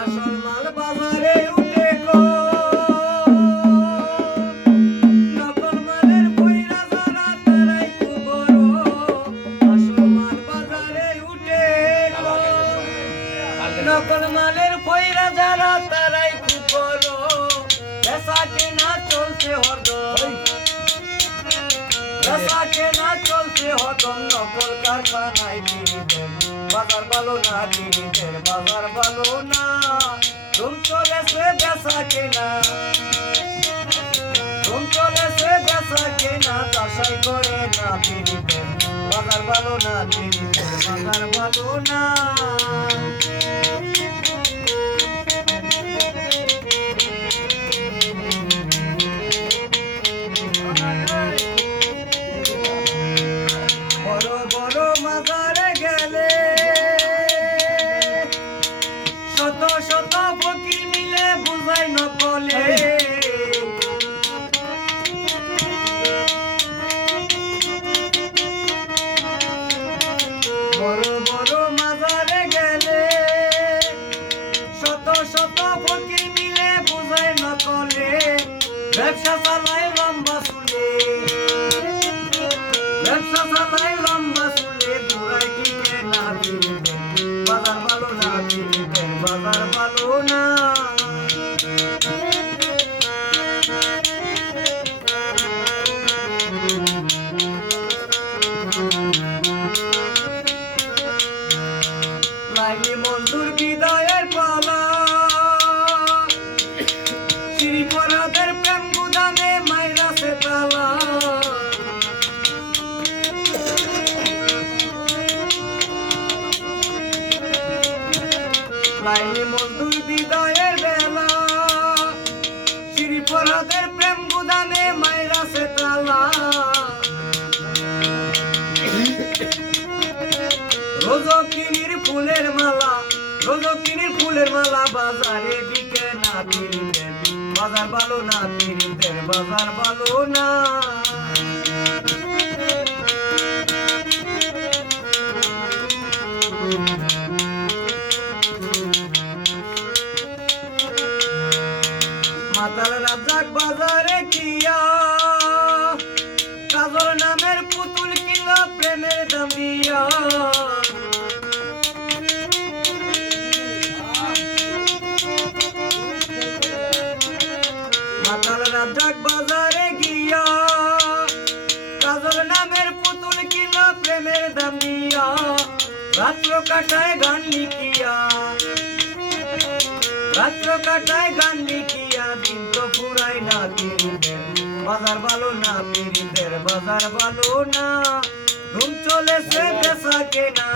আসল মাল বাজারে উঠে গো, নকল মালের কইরা যারা তারাই তো বড়। আসল মাল বাজারে উঠে গো, নকল মালের কইরা যারা তারাই খুব বড়। বেচা কেনা চলছে হরদম, বেচা কেনা চলছে হরদম, নকল কারখানায় তিরিদের বাজার ভালো না, তিরিদের বাজার ভালো না। ধুম চলেছে বেচা কেনা, ধুম চলেছে বেচা কেনা, যাচাই করে না তিরিদের বাজার ভালো না, তিরিদের বাজার ভালো না। বড় বড় মাজারে গেলে শত শত ফকির মিলে বুঝাই নকলে। বড় বড় মাজারে গেলে শত শত ফকির মিলে বুঝাই নকলে। ব্যবসা চালায় লম্বা চুলে, ব্যবসা চালায় লম্বা চুলে, ঘোড়ায় টিকে না তিরিদের বাজার ভালো না, তিরিদের বাজার ভালো না। লাইনি মজদুর বিদায়ের পালা, শ্রীপরাদের প্রেম গুদামে মাইরাছে তালা। লাইনি মজদুর বিদায়ের বেলা, শ্রীপরাদের প্রেম গুদামে মাইরাছে তালা। রোজকিনীর ফুলের মালা, রোজকিনীর ফুলের মালা বাজারে বিকে না তিরিদের বাজার ভালো না, তিরিদের বাজার ভালো না। মাতাল রাজাক বাজারে কিয়া কাজল নামের পুতুল কিনল প্রেমের দাম দিয়া। মাতাল রাজাক বাজারে গিয়া কাজল নামের পুতুল কিনল প্রেমের দাম দিয়া। রাত্র কাটায় গান লিখিয়া, রাত্র কাটায় গান লিখিয়া, দিন তো ফুরায় না তিরিদের বাজার ভালো না, তিরিদের বাজার ভালো না। ধুম চলেছে বেচা কেনা,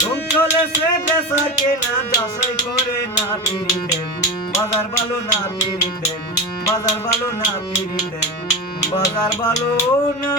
ধুম চলেছে বেচা কেনা, যাচাই করে না তিরিদের বাজার ভালো না, তিরিদের বাজার ভালো না, তিরিদের বাজার ভালো না।